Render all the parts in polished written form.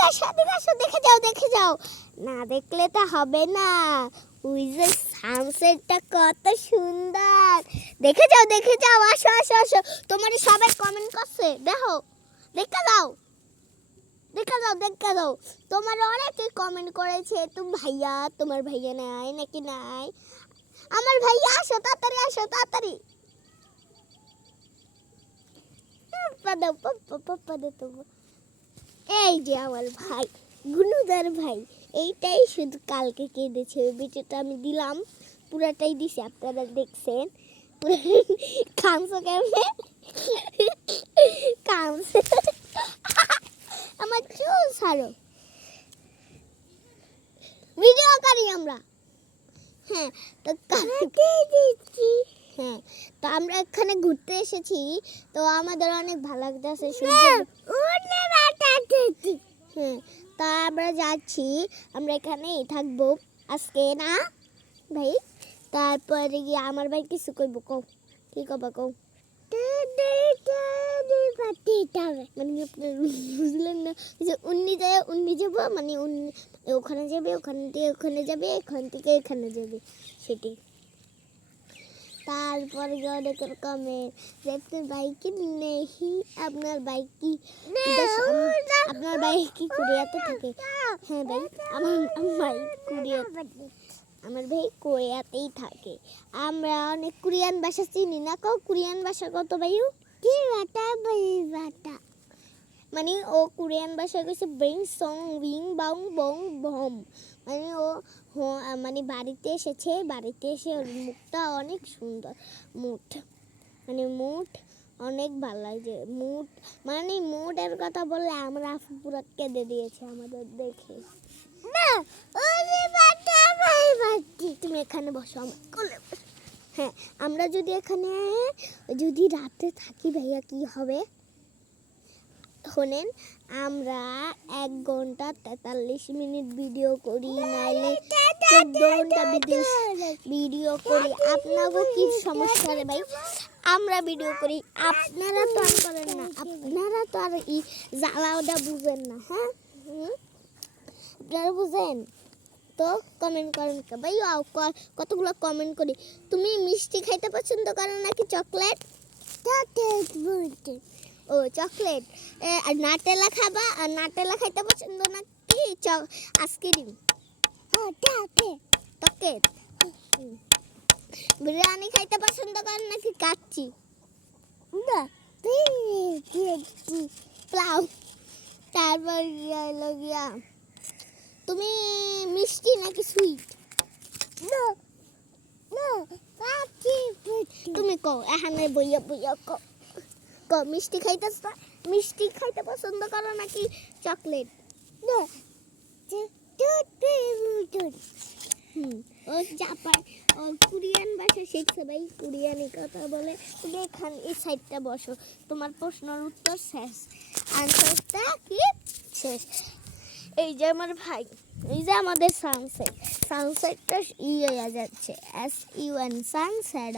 আসো দেখে যাও না দেখলে তো হবে না ওই যে সানসেটটা কত সুন্দর দেখে যাও আসো তোমার সবাই কমেন্ট করছে দেখে যাও তোমার অনেকে কমেন্ট করেছে তোমার ভাইয়া নাই নাকি নাই আমার ভাইয়া আসো তাড়াতাড়ি পাপা দাও এই যে আমার ভাই গুনুদার ভাই এইটাই শুধু কালকে কেঁদেছে ওই ভিডিওটা আমি দিলাম পুরাটাই দিছি আপনারা দেখছেন কাঁদছো কেমনে কাঁদছে আমার চুল ছাড়ো ভিডিও করি আমরা হ্যাঁ তো কালকে দিচ্ছি হ্যাঁ তো আমরা এখানে ঘুরতে এসেছি তো আমাদের অনেক ভালো লাগতেছে হ্যাঁ তা আমরা যাচ্ছি আমরা এখানেই থাকবো আজকে না ভাই তারপরে গিয়ে আমার ভাই কিছু কইব কও কি কবা কও মানে বুঝলেন না যে উন্নি যাব মানে ওখানে যাবে ওখান থেকে ওখানে যাবে এখান থেকে এখানে যাবে সেটি তারপরে অনেক রকমের আপনার বাইক নেই আপনার বাইক কি কোরিয়াতে থাকে হ্যাঁ ভাই আমার ভাই কোরিয়াতেই থাকে আমরা অনেক কোরিয়ান ভাষা চিনি না কোরিয়ান ভাষা কত ভাইও কি বাটা মানে ও কোরিয়ান ভাষা কইছে ব্রিং সং উইং বাং বং বম মানে ও মানে বাড়িতে এসে ওর মুখটা অনেক সুন্দর মুড অনেক ভালো লাগে মুডের কথা বললে আমরা পুরো কেঁদে দিয়েছে আমাদের দেখে না তুমি এখানে বসো আমার কোলে হ্যাঁ আমরা যদি এখানে রাতে থাকি ভাইয়া কি হবে শোনেন আমরা 1 ঘন্টা 43 মিনিট ভিডিও করি নাইলে 14 ঘন্টা ভিডিও করি আপনাদের কি সমস্যা রে ভাই আমরা ভিডিও করি আপনারা তো আর করেন না আপনারা তো আর জ্বালাওটা বুঝেন না হ্যাঁ আপনারা বুঝেন তো কমেন্ট করেন ভাই কতগুলো কমেন্ট করি তুমি মিষ্টি খাইতে পছন্দ করো নাকি চকলেট ও চকলেট আর নাটেলা খাবা আর নাটেলা খাইতে পছন্দ নাকি আইসক্রিম চকলেট বিরিয়ানি খাইতে পছন্দ করেন নাকি কাচ্চি না পোলাও তারপর গিয়া তুমি মিষ্টি নাকি সুইট তুমি কও এখানে বইয়া কও মিষ্টি খাইতে পছন্দ করো নাকি চকলেট ও জাপান ও কোরিয়ান ভাষা শিখছে ভাই কোরিয়ানি কথা বলে তুমি এখানে এই সাইডটা বসো তোমার প্রশ্নের উত্তর শেষ আনসারটা কি শেষ এই যে আমার ভাই এই যে আমাদের সানসেটটা হয়ে যাচ্ছে SUN সানসেট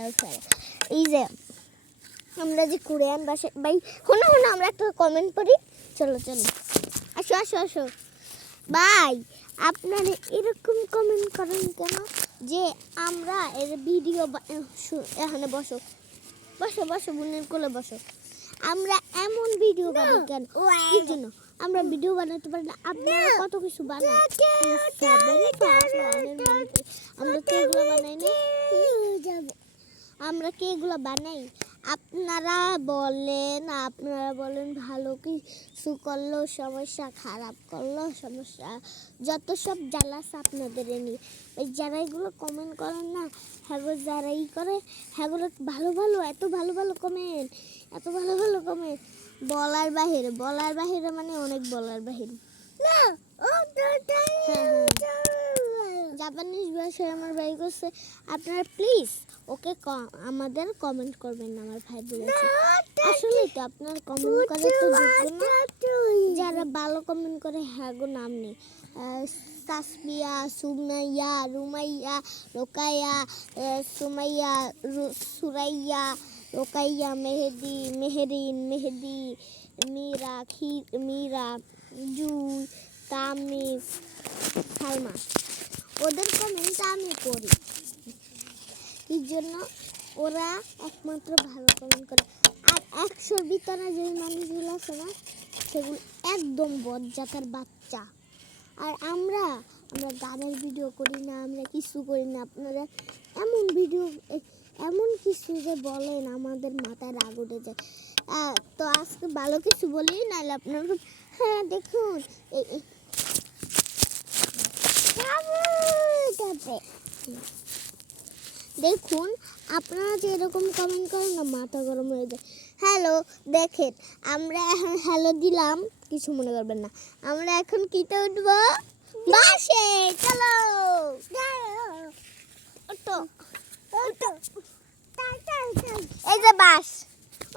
এই যে আমরা যে কোরিয়ান ভাষা ভাই শোনো আমরা একটা কমেন্ট করি চলো আসো ভাই আপনারা এরকম কমেন্ট করেন কেন যে আমরা এর ভিডিও এখানে বসো বোনের কোলে বসো আমরা এমন ভিডিও বানাই কেন এই জন্য আমরা ভিডিও বানাতে পারি না আপনারা কত কিছু বানান আমরা কি এগুলো বানাই আপনারা বলেন ভালো কিছু করলো সমস্যা খারাপ করলো সমস্যা যত সব জ্বালাস আপনাদের নিয়ে যারা এগুলো কমেন্ট করেন না হ্যাঁ যারা করে হ্যাঁ ভালো এত ভালো কমেন্ট বলার বাহিরে মানে অনেক বলার বাহিরে না জাপানিজ ভাষায় আমার ভাই করছে আপনারা প্লিজ ওকে আমাদের কমেন্ট করবেন না আমার ভাই বলেছে আসলে তো আপনার কমেন্ট করে তো দেখবেন না যারা ভালো কমেন্ট করে হ্যাঁ গো নাম নেই তাসমিয়া সুমাইয়া রুমাইয়া রোকাইয়া সুমাইয়া সুরাইয়া রোকাইয়া মেহেদি মীরা জুই তামিজ, সালমা, ওদের কমেন্ট আমি পড়ি। এই জন্য ওরা একমাত্র ভালো কমেন্ট করে। আর 100-র ভিতরে যে মানুষগুলো আছে না, সেগুলো একদম বজ্জাতের বাচ্চা। আর আমরা গানের ভিডিও করি না, আমরা কিছু করি না। আপনারা এমন ভিডিও, এমন কিছু যে বলেন, আমাদের মাথায় রাগ উঠে যায়। তো আজকে ভালো কিছু বলি, নাহলে আপনার হ্যাঁ দেখুন দেখুন আপনারা যে এরকম কমেন্ট করেন না, মাথা গরম হয়ে যায়। হ্যালো, দেখেন আমরা এখন হ্যালো দিলাম, কিছু মনে করবেন না। আমরা এখন কিতে উঠবো? বাসে। চলো ওঠো ওঠো, এই যে বাস,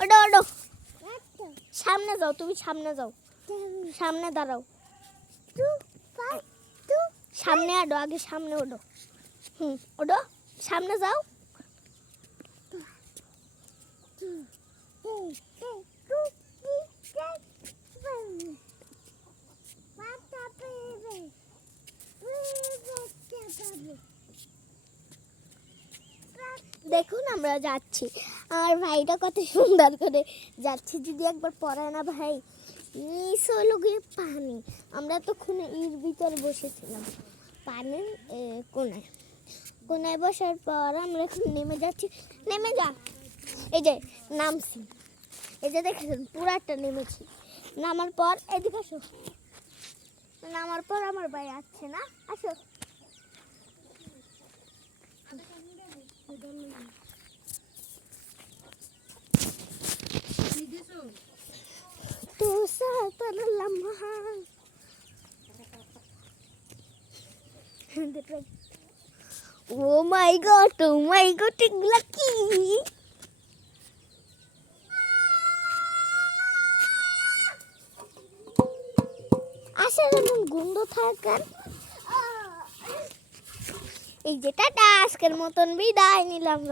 ওঠো ওঠো। সামনে যাও, তুমি সামনে যাও, সামনে দাঁড়াও, সামনে আডো, আগে সামনে ওঠো। ওঠো, সামনে যাও। দেখুন আমরা যাচ্ছি, আর ভাইটা কত সুন্দর করে যাচ্ছে। যদি একবার পড়ায় না ভাই, নিচ হলো গিয়ে পানি। আমরা তো খুনে এর ভিতরে বসেছিলাম, পানির কোনায় কোনায় বসার পর আমরা এখন নেমে যাচ্ছি। নেমে যা, এই যে নামছি, এই যে দেখেছেন পুরাটা নেমেছি। নামার পর এদিকে আসো, নামার পর আমার ভাই আসছে না, আসো। তো সাতর লম্হা ও মাই গড, এগুলা কি? আসলে এমন গন্ধ থাকার। এই যে টাটা, আজকের মতন বিদায় নিলাম।